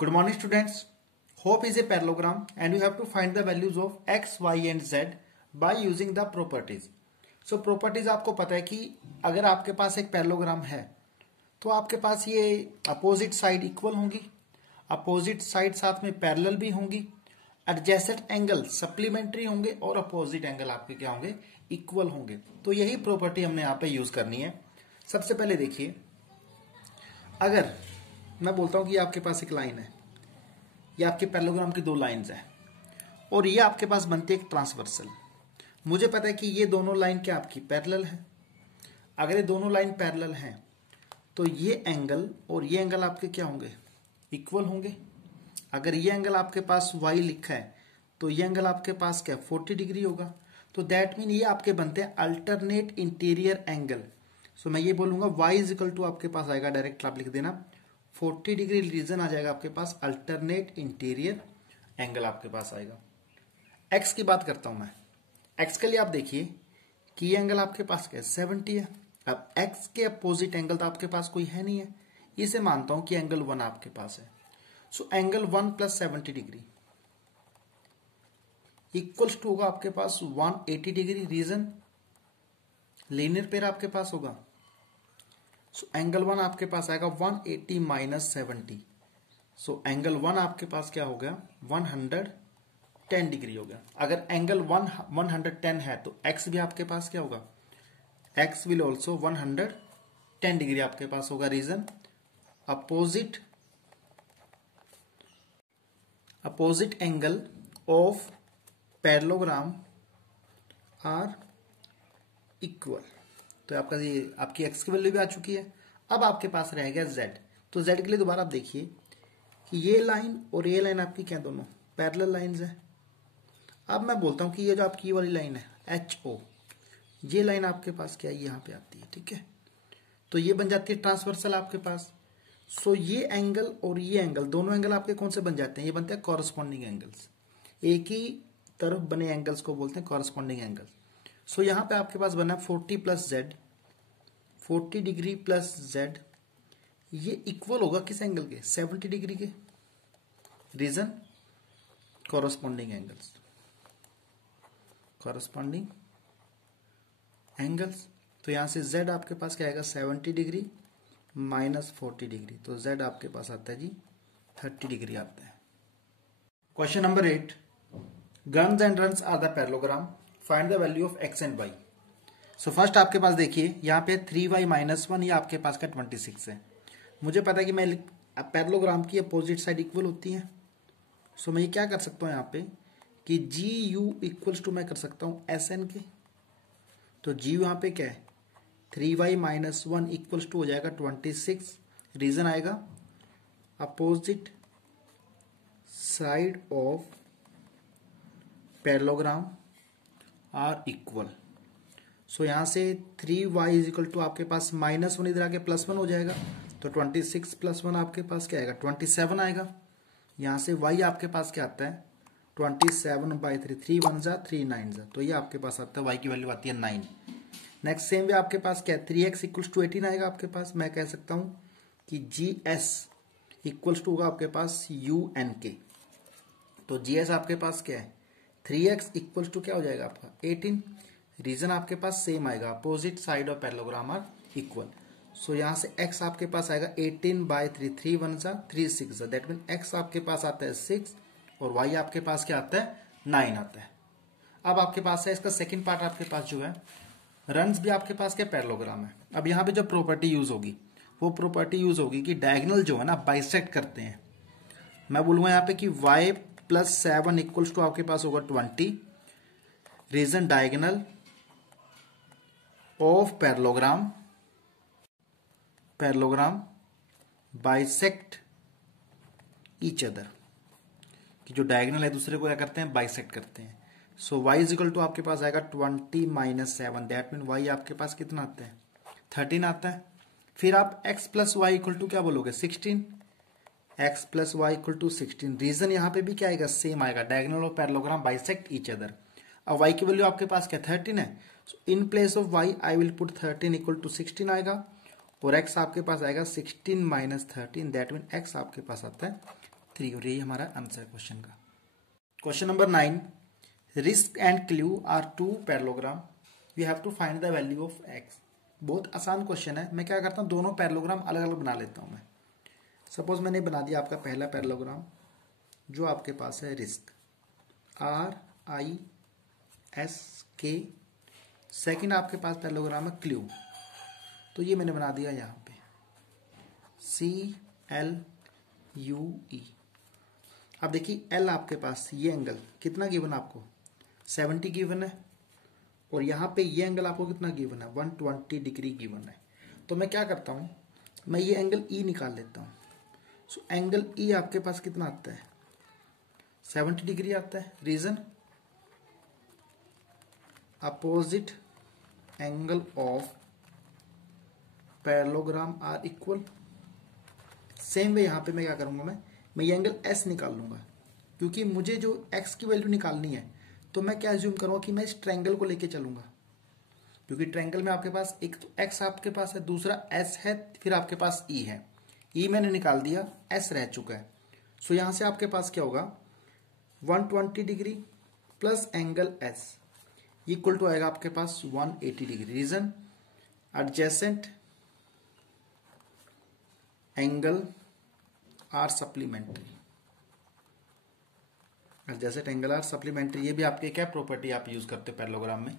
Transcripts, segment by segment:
Good morning students. Hope is a parallelogram and you have to find the values of x, y and z by using the properties. So properties आपको पता है कि अगर आपके पास एक parallelogram है तो आपके पास ये अपोजिट साइड इक्वल होंगी, अपोजिट साइड साथ में पैरेलल भी होंगी, एडजेसेंट एंगल सप्लीमेंट्री होंगे और अपोजिट एंगल आपके क्या होंगे, इक्वल होंगे। तो यही प्रॉपर्टी हमने यहाँ पे यूज करनी है। सबसे पहले देखिए, अगर मैं बोलता हूं कि आपके पास एक लाइन है, ये आपके पैरेललोग्राम की दो लाइंस हैं और ये आपके पास बनती है एक ट्रांसवर्सल। मुझे पता है कि ये दोनों लाइन क्या आपकी पैरेलल है। अगर ये दोनों लाइन पैरेलल हैं तो ये एंगल और ये एंगल आपके क्या होंगे, इक्वल होंगे। अगर ये एंगल आपके पास y लिखा है तो ये एंगल आपके पास क्या 40 डिग्री होगा। तो दैट मीन ये आपके बनते हैं अल्टरनेट इंटीरियर एंगल। सो मैं ये बोलूंगा y इज इक्वल टू आपके पास आएगा, डायरेक्ट आप लिख देना 40 डिग्री, रीजन आ जाएगा आपके पास अल्टरनेट इंटीरियर एंगल आपके पास आएगा। x की बात करता हूं मैं, x के लिए आप देखिए कि ये एंगल आपके पास क्या है 70 है। अब x के अपोजिट एंगल तो आपके पास कोई है नहीं है, इसे मानता हूं कि एंगल 1 आपके पास है। So angle 1 plus 70 degree equals to होगा आपके पास 180 डिग्री, रीजन लीनियर पेयर आपके पास होगा। सो एंगल 1 आपके पास आएगा 180 माइनस 70। सो एंगल 1 आपके पास क्या हो गया 110 डिग्री हो गया। अगर एंगल 110 है तो x भी आपके पास क्या होगा, x विल ऑल्सो 110 डिग्री आपके पास होगा। Reason opposite angle of parallelogram are equal. तो आपका ये आपकी x की वैल्यू भी आ चुकी है। अब आपके पास रह गया z। तो z के लिए दोबारा आप देखिए कि ये लाइन और ये लाइन आपकी क्या दोनों पैरेलल लाइंस है। अब मैं बोलता हूं कि ये जो आपकी वाली लाइन है HO, ये लाइन आपके पास क्या है, यहां पे आती है, ठीक है। तो ये बन जाती है ट्रांसवर्सल आपके पास। सो ये एंगल और ये एंगल, दोनों एंगल आपके कौन से बन जाते हैं, ये बनते हैं कॉरस्पॉन्डिंग एंगल्स। एक ही तरफ बने एंगल्स को बोलते हैं कॉरस्पॉन्डिंग एंगल। सो यहां पे आपके पास बना 40 plus Z, 40 degree plus Z, ये इक्वल होगा किस एंगल के 70 डिग्री के। Reason corresponding angles, corresponding angles. तो यहां से z आपके पास क्या आएगा 70 डिग्री माइनस 40 डिग्री, तो z आपके पास आता है जी 30 डिग्री आता है। Question number 8, guns and runs are the parallelogram, find the value of x and y। So first आपके पास देखिए यहाँ पे 3y माइनस 1, ये आपके पास का 26 है। मुझे पता है कि मैं पैरेललोग्राम की अपोजिट साइड इक्वल होती है। सो मैं ये क्या कर सकता हूँ यहाँ पे कि जी यू इक्वल्स टू मैं कर सकता हूँ एस एन के। तो जी यू यहाँ पे क्या है 3y माइनस 1 इक्वल्स टू हो जाएगा 26। रीजन आएगा opposite side of parallelogram are equal. So यहां से 3y इज इक्वल टू आपके पास माइनस 1 इधर आके प्लस 1 हो जाएगा। तो 26 प्लस 1 आपके पास क्या आएगा 27 आएगा। यहां से y आपके पास क्या आता है 27/3, 3 1 जा 3 9 जा, तो ये आपके पास आता है y की वैल्यू आती है 9। नेक्स्ट सेम वे आपके पास क्या है 3x इक्वल्स टू 18 आएगा आपके पास। मैं कह सकता हूं कि GS इक्वल्स टू होगा आपके पास UN के। तो GS आपके पास क्या है 3x इक्वल्स टू क्या हो जाएगा आपका 18। रीजन आपके पास सेम आएगा, opposite side of parallelogram are equal. So यहां से x आपके पास आएगा 18/3, 3 1 जा 3 6 जा, दैट मीन x आपके पास आता है 6 और y आपके पास क्या आता है 9 आता है। अब आपके पास है इसका सेकंड पार्ट, आपके पास जो है रन्स भी आपके पास क्या पैरेललोग्राम है। अब यहाँ पे जो प्रॉपर्टी यूज होगी वो प्रॉपर्टी यूज होगी कि डायगोनल जो है ना बाइसेक्ट करते हैं। मैं बोलूंगा यहाँ पे कि y प्लस 7 इक्वल्स टू आपके पास होगा 20। Reason diagonal of parallelogram bisect each other, कि जो डायगोनल है दूसरे को क्या करते हैं बाइसेक्ट करते हैं। सो y इज इक्वल टू आपके पास आएगा 20 माइनस 7, दैट मीन y आपके पास कितना आता है 13 आता है। फिर आप x plus Y equal to क्या बोलोगे 16, x plus Y equal to 16। Reason यहाँ पे भी क्या आएगा सेम आएगा, diagonal of parallelogram bisect each other. अब y की वैल्यू आपके पास क्या 13 है। So in place of y I will put 13 equal to 16 आएगा और x आपके पास आएगा 16 माइनस 13, दैट मीन x आपके पास आता है 3 और यही हमारा आंसर क्वेश्चन का। Question number 9, risk and clue are 2 parallelogram, we have to find the value of X. बहुत आसान क्वेश्चन है। मैं क्या करता हूँ, दोनों पैरेललोग्राम अलग अलग बना लेता हूँ मैं। सपोज मैंने बना दिया आपका पहला पैरेललोग्राम जो आपके पास है रिस्क RISK, सेकंड आपके पास पैरेललोग्राम है क्लू, तो ये मैंने बना दिया यहाँ पे CLUE। अब देखिए L आपके पास ये एंगल कितना गिवन आपको 70 गिवन है, और यहाँ पे ये एंगल आपको कितना गिवन है 120 डिग्री गिवन है। तो मैं क्या करता हूँ, मैं ये एंगल E निकाल लेता हूँ। सो एंगल E आपके पास कितना आता है 70 डिग्री आता है। Reason, opposite angle of parallelogram are equal. Same way यहाँ पे मैं क्या करूंगा, मैं ये एंगल S निकाल लूंगा, क्योंकि मुझे जो x की वैल्यू निकालनी है तो मैं क्या एज्यूम करूंगा कि मैं इस ट्रायंगल को लेके चलूंगा, क्योंकि ट्रायंगल में आपके पास एक तो x आपके पास है, दूसरा S है, फिर आपके पास E है। E मैंने निकाल दिया, S रह चुका है। सो यहां से आपके पास क्या होगा 120 degree plus angle S equal to आएगा आपके पास 180 degree. Reason, adjacent angle are supplementary, adjacent angle are supplementary, ये भी आपके क्या प्रॉपर्टी आप यूज करते हो पैरेललोग्राम में।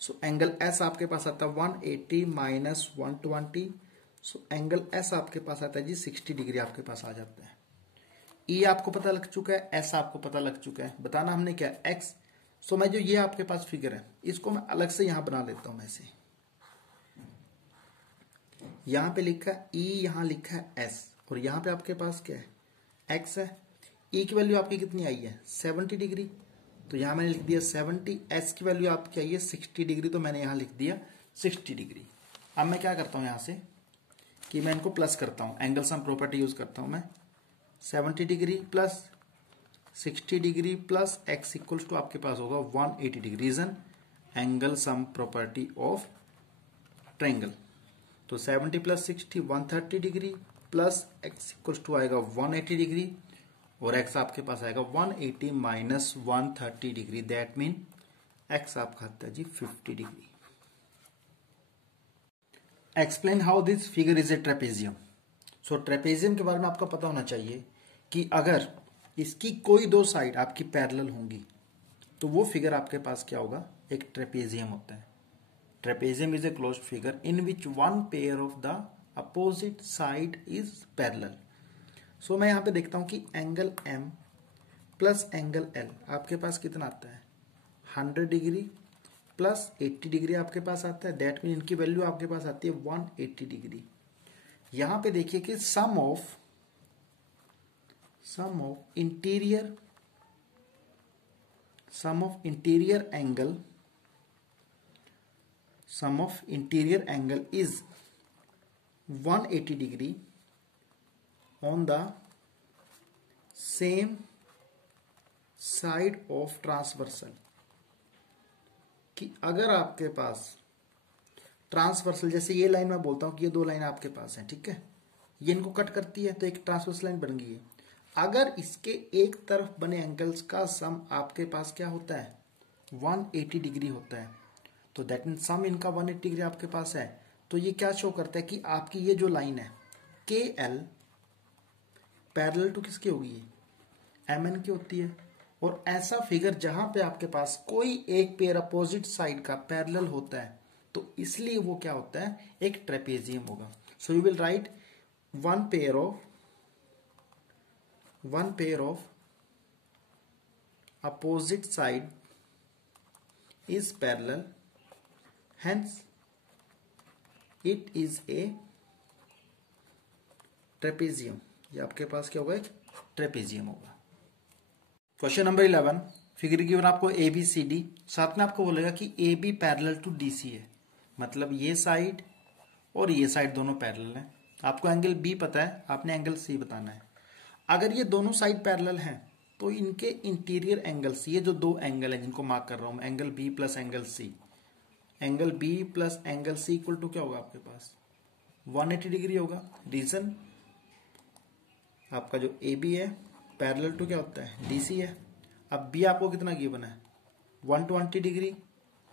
सो एंगल S आपके पास आता है 180 माइनस 120, सो एंगल S आपके पास आता है जी 60 डिग्री आपके पास आ जाता है। E आपको पता लग चुका है, S आपको पता लग चुका है, बताना हमने क्या X। सो मैं जो ये आपके पास फिगर है इसको मैं अलग से यहां बना लेता हूं। ऐसे यहां पे लिखा है E, यहां लिखा है S, और यहां पे आपके पास क्या है X है। E की वैल्यू आपकी कितनी आई है 70 डिग्री, तो यहां मैंने लिख दिया 70। S की वैल्यू आपकी आई है 60 डिग्री, तो मैंने यहां लिख दिया 60 डिग्री। अब मैं क्या करता हूं यहां से कि मैं इनको प्लस करता हूं, एंगल सम प्रॉपर्टी यूज करता हूं मैं। 70 degree plus 60 degree plus x equals to आपके पास होगा 180 degree. Reason, angle sum property of triangle. तो 70 plus 60 130 degree plus x equals to आएगा 180 डिग्री, और x आपके पास आएगा 180 minus 130 degree, that mean x आपका आता है जी 50 degree. Explain how this figure is a trapezium. So trapezium के बारे में आपको पता होना चाहिए कि अगर इसकी कोई दो साइड आपकी पैरेलल होंगी तो वो फिगर आपके पास क्या होगा, एक ट्रेपेजियम होता है। Trapezium is a closed figure in which one pair of the opposite side is parallel. So मैं यहां पे देखता हूं कि angle M plus angle L आपके पास कितना आता है 100 डिग्री प्लस 80 डिग्री आपके पास आता है, दैट मीन इनकी वैल्यू आपके पास आती है 180 डिग्री। यहां पे देखिए कि sum of interior angle is 180 degree on the same side of transversal। कि अगर आपके पास ट्रांसवर्सल, जैसे ये लाइन मैं बोलता हूं कि ये दो लाइन आपके पास है, ठीक है, ये इनको कट करती है तो एक ट्रांसवर्सल लाइन बन गई है। अगर इसके एक तरफ बने एंगल्स का सम आपके पास क्या होता है 180 डिग्री होता है, तो दैट मीन सम इनका 180 डिग्री आपके पास है। तो ये क्या शो करता है कि आपकी ये जो लाइन है KL पैरेलल टू किसकी होगी, MN की होती है। और ऐसा फिगर जहां पे आपके पास कोई एक पेयर अपोजिट साइड का पैरेलल होता है तो इसलिए वो क्या होता है, एक ट्रेपेजियम होगा। So you will write one pair of opposite side is parallel, hence it is a trapezium. ये आपके पास क्या होगा, एक ट्रेपेजियम होगा। क्वेश्चन नंबर 11, फिगर गिवन आपको ABCD, साथ में आपको बोलेगा कि AB पैरेलल टू DC है, मतलब ये साइड और ये साइड दोनों पैरेलल हैं। आपको एंगल B पता है, आपने एंगल C बताना है। अगर ये दोनों साइड पैरेलल हैं तो इनके इंटीरियर एंगल्स, ये जो दो एंगल है जिनको मार्क कर रहा हूं मैं, angle B plus angle C, angle B plus angle C equal to क्या होगा आपके पास 180 डिग्री होगा। रीजन, आपका जो ए बी है पैरेलल टू क्या होता है डीसी है। अब बी आपको कितना गिवन है 120 degree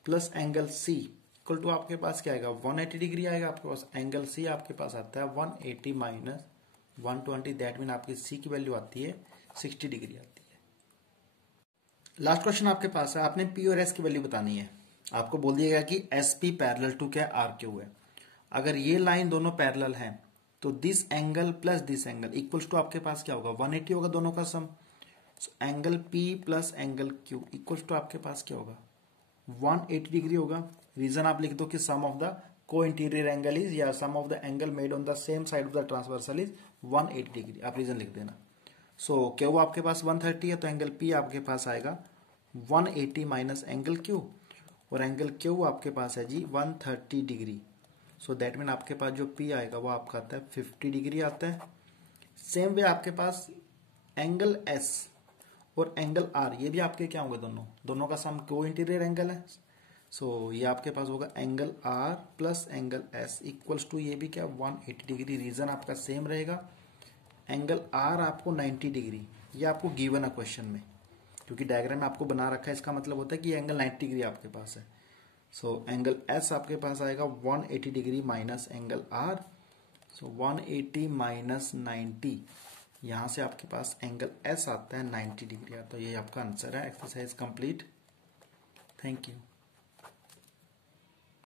plus angle C equal to आपके पास क्या आएगा 180 डिग्री आएगा आपके पास। एंगल सी आपके पास आता है 180 माइनस 120, दैट मीन आपकी सी की वैल्यू आती है 60 डिग्री आती है। लास्ट क्वेश्चन आपके पास है, आपने पी और एस की वैल्यू बतानी है। आपको बोल दिएगा कि एस पी पैरेलल टू क्या आर क्यू है। अगर ये लाइन दोनों पैरेलल हैं तो this angle plus this angle equals to आपके पास क्या होगा 180 होगा दोनों का sum. Angle P plus angle Q equals to आपके पास क्या होगा 180 डिग्री होगा। रीजन आप लिख दो कि सम ऑफ द को इंटीरियर एंगल इज या sum of the angle made on the same side of the transversal is 180 degree, आप रीजन लिख देना। सो क्यू आपके पास 130 है तो एंगल पी आपके पास आएगा 180 माइनस एंगल क्यू, और एंगल क्यू आपके पास है जी 130 डिग्री। सो दैट मीन आपके पास जो पी आएगा वो आपका आता है 50 डिग्री आता है। सेम वे आपके पास एंगल एस और एंगल आर ये भी आपके क्या होंगे दोनों का सम को इंटीरियर एंगल है। सो ये आपके पास होगा angle R plus angle S equals to ये भी क्या 180 डिग्री। रीजन आपका सेम रहेगा। एंगल आर आपको 90 डिग्री, ये आपको गिवन है क्वेश्चन में, क्योंकि डायग्राम में आपको बना रखा है, इसका मतलब होता है कि एंगल 90 डिग्री आपके पास है। सो एंगल एस आपके पास आएगा 180 degree minus angle R. So 180 minus 90, यहां से आपके पास एंगल एस आता है 90 डिग्री आता है। ये आपका आंसर है। Exercise complete. Thank you.